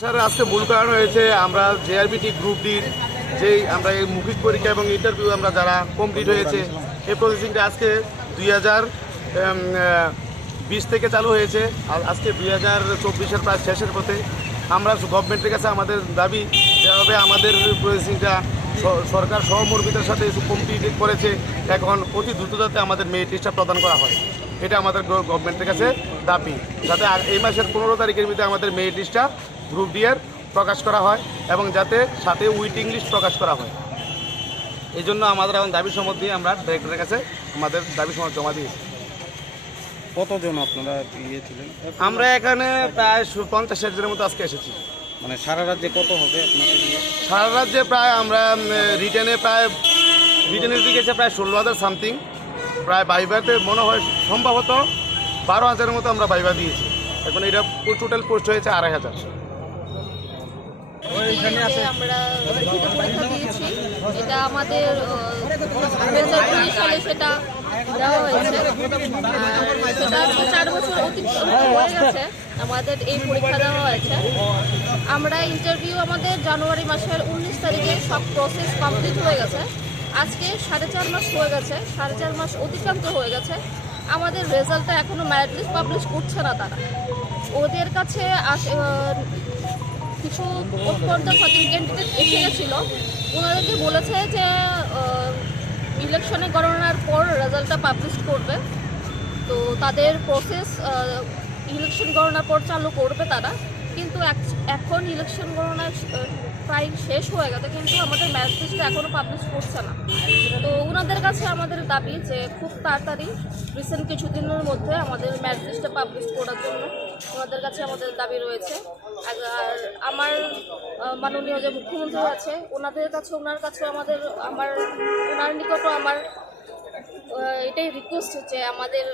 Sir আজকে মূল কারণ হয়েছে আমরা জেআরবিটি গ্রুপ ডির যেই আমরা এই মৌখিক পরীক্ষা এবং ইন্টারভিউ আমরা যারা কমপ্লিট হয়েছে এই প্রসেসিংটা আজকে 2020 থেকে চালু হয়েছে আর আজকে 2024-এর প্রায় শেষের পথে। আমরা গভর্নমেন্টের কাছে আমাদের দাবি যেভাবে আমাদের প্রসেসিংটা সরকার সহমর্মিতার সাথে কমপ্লিট করেছে, এখন অতি দ্রুত যাতে আমাদের মেরিট লিস্টটা প্রদান করা হয়, এটা আমাদের গভর্নমেন্টের কাছে দাবি। যাতে এই মাসের 15 তারিখের ভিতরে আমাদের মেরিট লিস্টটা গ্রুপ ডি এর প্রকাশ করা হয় এবং যাতে সাথে ওয়েটিং লিস্ট প্রকাশ করা হয়। এই জন্য আমাদের এখন দাবি সমর্থ দিয়ে আমরা ডাইরেক্টরের কাছে আমাদের দাবি সমর্থ জমা দিয়েছি। কতজন আপনারা ছিলেন? আমরা এখানে প্রায় 50-60 জনের মতো আজকে এসেছি। মানে সারা রাজ্যে কত হবে আপনাদের? সারা রাজ্যে প্রায় আমরা রিটেনের দিকে প্রায় 16,000 সামথিং, প্রায় বাইবাতে মনে হয় সম্ভবত 12,000-এর মতো আমরা বাইবা দিয়েছি। এখন এটা টোটাল পোস্ট হয়েছে 2,500। আমরা লিখিত পরীক্ষা দিয়েছি, এটা আমাদের 2020 সালে সেটা দেওয়া হয়েছে। সেটা 4 বছর অতিক্রান্ত হয়ে গেছে আমাদের এই পরীক্ষা দেওয়া হয়েছে। আমরা ইন্টারভিউ আমাদের জানুয়ারি মাসের 19 তারিখে সব প্রসেস কমপ্লিট হয়ে গেছে। আজকে 4.5 মাস হয়ে গেছে, 4.5 মাস অতিক্রান্ত হয়ে গেছে। আমাদের রেজাল্টটা এখনও মেরিট লিস্ট পাবলিশ করছে না তারা। ওদের কাছে কিছু পর্যাপ্ত ক্যান্ডিডেট এসে গেছিল, ওনাদেরকে বলেছে যে ইলেকশনে গণনার পর রেজাল্টটা পাবলিশ করবে। তো তাদের প্রসেস ইলেকশন গণনার পর চালু করবে তারা, কিন্তু এখন ইলেকশন গণনা প্রায় শেষ হয়ে গেছে, কিন্তু আমাদের মেরিট লিস্টটা এখনও পাবলিশ করছে না। তো ওনাদের কাছে আমাদের দাবি যে খুব তাড়াতাড়ি রিসেন্ট কিছুদিনের মধ্যে আমাদের মেরিট লিস্টটা পাবলিশ করার জন্য ওনাদের কাছে আমাদের দাবি রয়েছে। আর আমার মাননীয় যে মুখ্যমন্ত্রী আছে ওনার কাছে ওনার নিকটও আমার এটাই রিকোয়েস্ট যে আমাদের